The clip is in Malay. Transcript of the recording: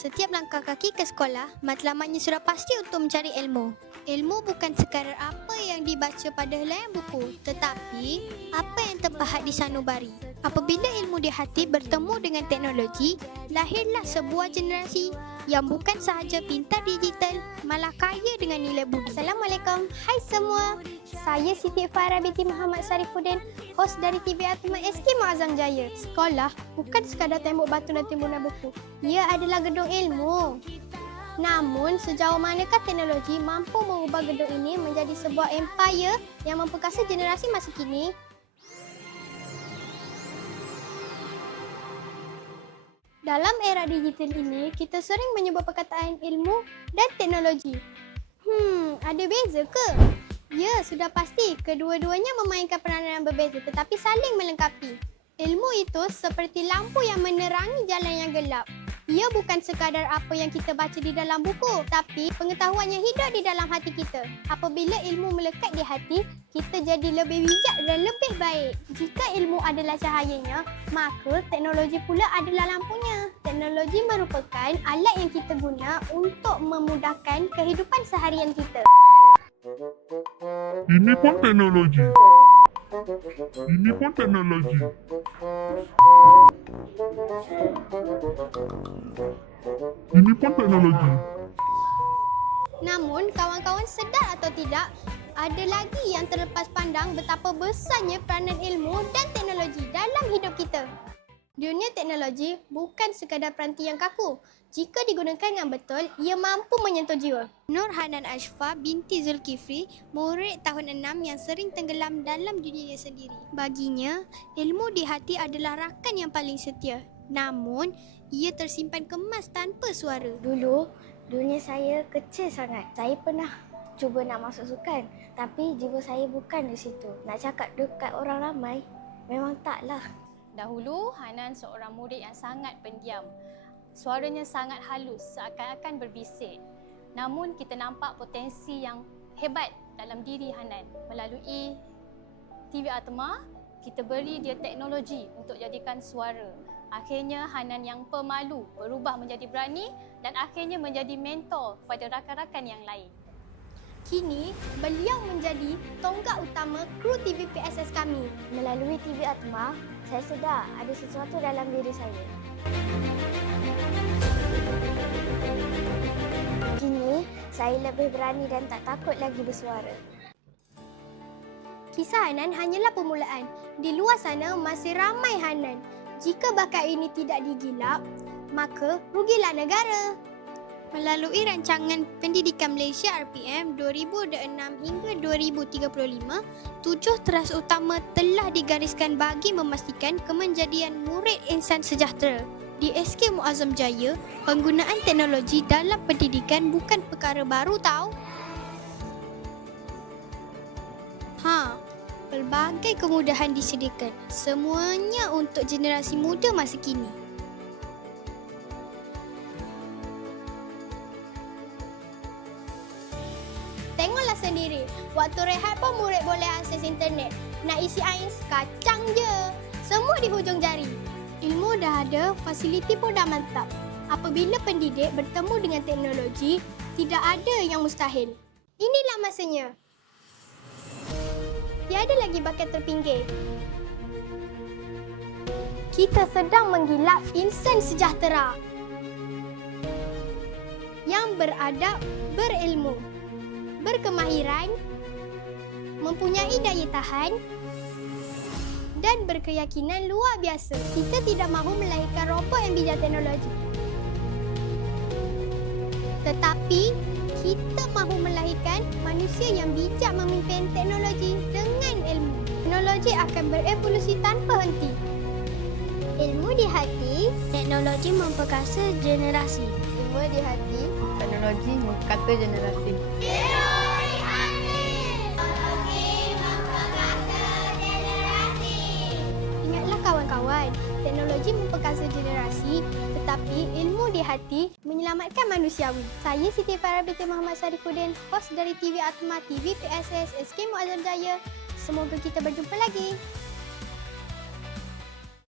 Setiap langkah kaki ke sekolah, matlamatnya sudah pasti untuk mencari ilmu. Ilmu bukan sekadar apa yang dibaca pada helaian buku, tetapi apa yang terpahat di sanubari. Apabila ilmu di hati bertemu dengan teknologi, lahirlah sebuah generasi yang bukan sahaja pintar digital, malah kaya dengan nilai budi. Assalamualaikum. Hai semua. Saya Siti Farah binti Muhammad Sarifuddin, host dari TV Atma SK Muazzam Jaya. Sekolah bukan sekadar tembok batu dan timbunan buku. Ia adalah gedung ilmu. Namun, sejauh manakah teknologi mampu mengubah gedung ini menjadi sebuah empire yang memperkasa generasi masa kini? Dalam era digital ini, kita sering menyebut perkataan ilmu dan teknologi. Ada beza ke? Ya, sudah pasti kedua-duanya memainkan peranan yang berbeza tetapi saling melengkapi. Ilmu itu seperti lampu yang menerangi jalan yang gelap. Ia bukan sekadar apa yang kita baca di dalam buku, tapi pengetahuan yang hidup di dalam hati kita. Apabila ilmu melekat di hati, kita jadi lebih bijak dan lebih baik. Jika ilmu adalah cahayanya, maka teknologi pula adalah lampunya. Teknologi merupakan alat yang kita guna untuk memudahkan kehidupan seharian kita. Ini pun teknologi. Ini pun teknologi. Ini pun teknologi. Namun, kawan-kawan sedar atau tidak, ada lagi yang terlepas pandang betapa besarnya peranan ilmu dan teknologi dalam hidup kita. Dunia teknologi bukan sekadar peranti yang kaku. Jika digunakan dengan betul, ia mampu menyentuh jiwa. Nur Hanan Ashfa binti Zulkifli, murid tahun 6 yang sering tenggelam dalam dunianya sendiri. Baginya, ilmu di hati adalah rakan yang paling setia. Namun, ia tersimpan kemas tanpa suara. Dulu, dunia saya kecil sangat. Saya pernah cuba nak masuk sukan, tapi jiwa saya bukan di situ. Nak cakap dekat orang ramai, memang taklah. Dahulu, Hanan seorang murid yang sangat pendiam. Suaranya sangat halus, seakan-akan berbisik. Namun, kita nampak potensi yang hebat dalam diri Hanan. Melalui TV Atma, kita beri dia teknologi untuk jadikan suara. Akhirnya, Hanan yang pemalu berubah menjadi berani dan akhirnya menjadi mentor kepada rakan-rakan yang lain. Kini, beliau menjadi tonggak utama kru TV PSS kami. Melalui TV Atma, saya sedar ada sesuatu dalam diri saya. Kini, saya lebih berani dan tak takut lagi bersuara. Kisah Hanan hanyalah permulaan. Di luar sana masih ramai Hanan. Jika bakat ini tidak digilap, maka rugilah negara. Melalui rancangan Pendidikan Malaysia RPM 2006 hingga 2035, 7 teras utama telah digariskan bagi memastikan kemenjadian murid insan sejahtera. Di SK Muazzam Jaya, penggunaan teknologi dalam pendidikan bukan perkara baru tau. Pelbagai kemudahan disediakan, semuanya untuk generasi muda masa kini. Tengoklah sendiri, waktu rehat pun murid boleh akses internet. Nak isi AINS, kacang je. Semua di hujung jari. Ilmu dah ada, fasiliti pun dah mantap. Apabila pendidik bertemu dengan teknologi, tidak ada yang mustahil. Inilah masanya. Tiada lagi bakat terpinggir. Kita sedang menggilap insan sejahtera yang beradab, berilmu, berkemahiran, mempunyai daya tahan dan berkeyakinan luar biasa. Kita tidak mahu melahirkan robot yang bijak teknologi. Tetapi, kita mahu melahirkan manusia yang bijak memimpin teknologi dengan ilmu. Teknologi akan berevolusi tanpa henti. Ilmu di hati, teknologi memperkasa generasi. Ilmu di hati, teknologi memperkasa generasi. Ingatlah kawan-kawan, teknologi memperkasa generasi, tetapi ilmu di hati menyelamatkan manusiawi. Saya Siti Farah binti Muhammad Sarifuddin, host dari TV Atma TV PSS SK Muazzam Jaya. Semoga kita berjumpa lagi.